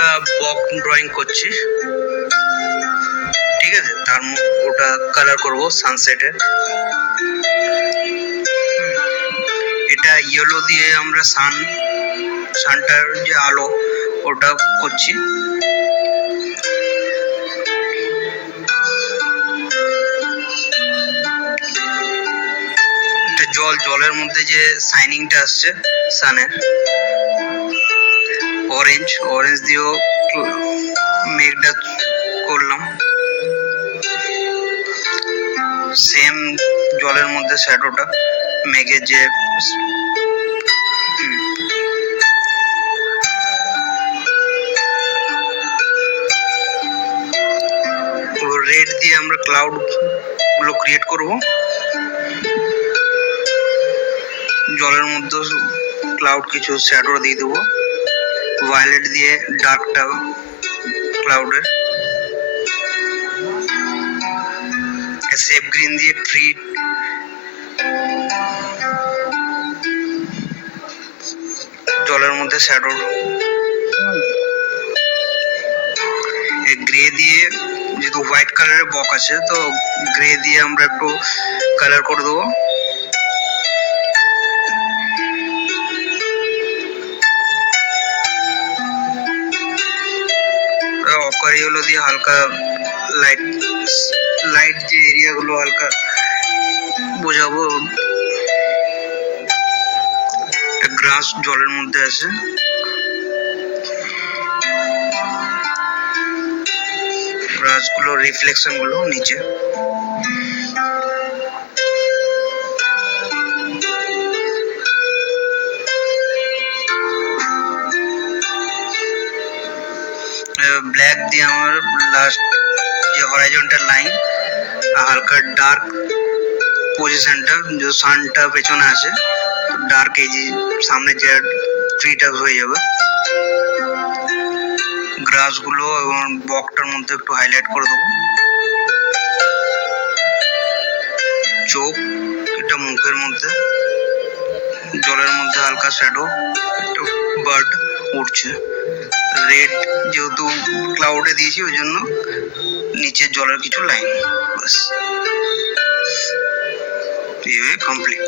আমরা বক ড্রয়িং করছি, ঠিক আছে। তার ওটা কালার করব সানসেটে। এটা ইয়েলো দিয়ে আমরা সানটার যে আলো ওটা করছি। জলের মধ্যে যে শাইনিংটা আসছে সানের, অরেঞ্জ দিয়েও মেঘটা করলাম। সেম জলের মধ্যে শ্যাডোটা, মেঘের যে রেড দিয়ে আমরা ক্লাউড গুলো ক্রিয়েট করব। জলের মধ্যে ক্লাউড কিছু শ্যাডো দিয়ে দেবো। ভায়োলেট দিয়ে ডার্কটা ক্লাউডের, সেফ গ্রিন দিয়ে ট্রি, জলের মধ্যে শ্যাডো, গ্রে দিয়ে, যেহেতু হোয়াইট কালারের বক আছে তো গ্রে দিয়ে আমরা একটু কালার করে দেবো। অকার ইয়েলো দিয়ে হালকা লাইট যে এরিয়াগুলো হালকা বোঝাবো। গ্রাস জলের মধ্যে আছে, গ্রাসগুলো রিফ্লেকশন গুলো নিচে। ব্ল্যাক দিয়ে আমার লাস্ট যে হরাইজন্টাল লাইন, হালকা ডার্ক পজিশনটা, যে সানটা পেছনে আছে তো ডার্ক এই যে সামনে যে ট্রিটা হয়ে যাবে। গ্রাসগুলো এবং বকটার মধ্যে একটু হাইলাইট করে দেবো। চোখ, এটা মুখের মধ্যে, জলের মধ্যে হালকা শ্যাডো, একটু বার্ড উঠছে। রেড যেহেতু ক্লাউডে দিয়েছি ওই জন্য নিচের জলের কিছু লাইন, বাস এইভাবে কমপ্লিট।